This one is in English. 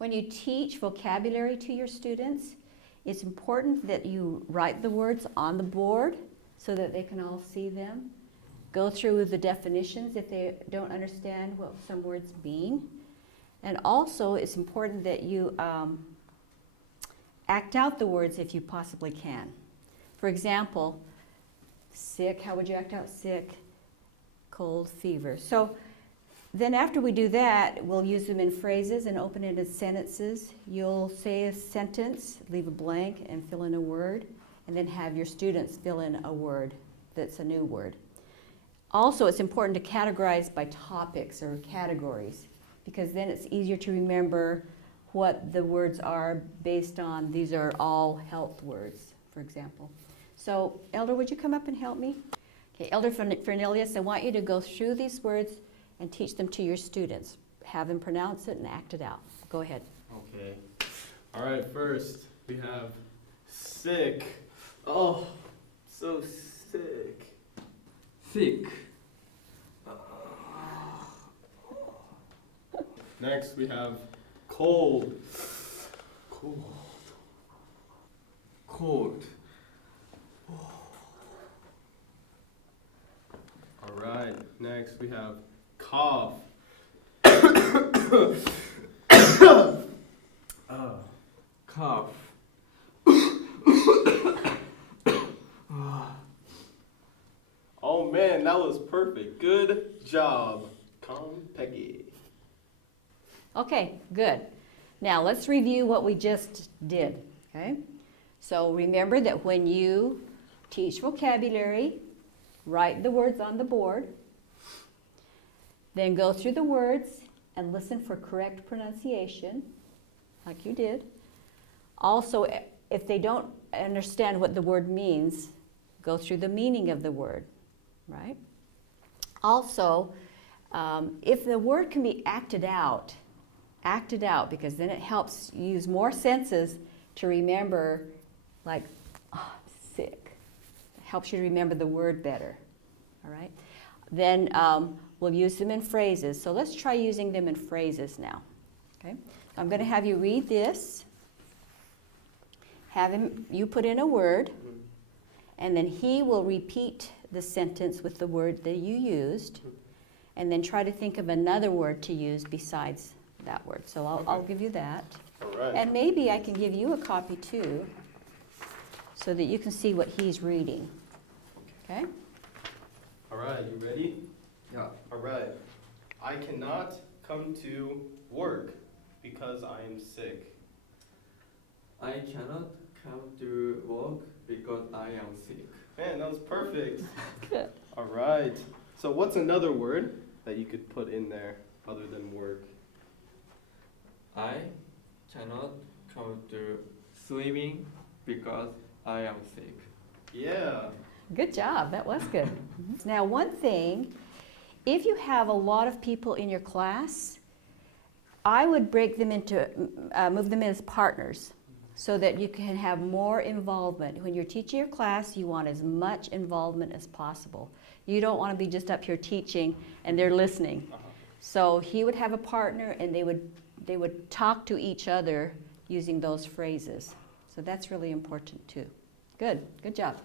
When you teach vocabulary to your students, it's important that you write the words on the board so that they can all see them. Go through the definitions if they don't understand what some words mean. And also, it's important that you act out the words if you possibly can. For example, sick, how would you act out sick? Cold, fever. So then after we do that, we'll use them in phrases and open-ended sentences. You'll say a sentence, leave a blank, and fill in a word, and then have your students fill in a word that's a new word. Also, it's important to categorize by topics or categories, because then it's easier to remember what the words are based on, these are all health words, for example. So, Elder, would you come up and help me? Okay, Elder Fernelius, I want you to go through these words and teach them to your students. Have them pronounce it and act it out. Go ahead. Okay. All right, first we have sick. Oh, so sick. Thick. Next we have cold. Cold. Cold. All right, next we have cough. Cough. Oh man, that was perfect. Good job, Peggy. Okay, good. Now let's review what we just did, okay? So remember that when you teach vocabulary, write the words on the board, then go through the words and listen for correct pronunciation, like you did. Also, if they don't understand what the word means, go through the meaning of the word, right? Also, if the word can be acted out, because then it helps use more senses to remember, like, oh, I'm sick. It helps you to remember the word better, all right? Then we'll use them in phrases. So let's try using them in phrases now, okay? So I'm going to have you read this. You put in a word, and then he will repeat the sentence with the word that you used, and then try to think of another word to use besides that word. So I'll give you that. All right. And maybe I can give you a copy too, so that you can see what he's reading. Okay? All right, you ready? Yeah. All right. I cannot come to work because I am sick. I cannot come to work because I am sick. Man, that was perfect. Good. All right. So what's another word that you could put in there other than work? I cannot come to swimming because I am sick. Yeah. Good job. That was good. Now, one thing, if you have a lot of people in your class, I would break them into, move them in as partners so that you can have more involvement. When you're teaching your class, you want as much involvement as possible. You don't want to be just up here teaching and they're listening. So he would have a partner and they would talk to each other using those phrases. So that's really important too. Good job.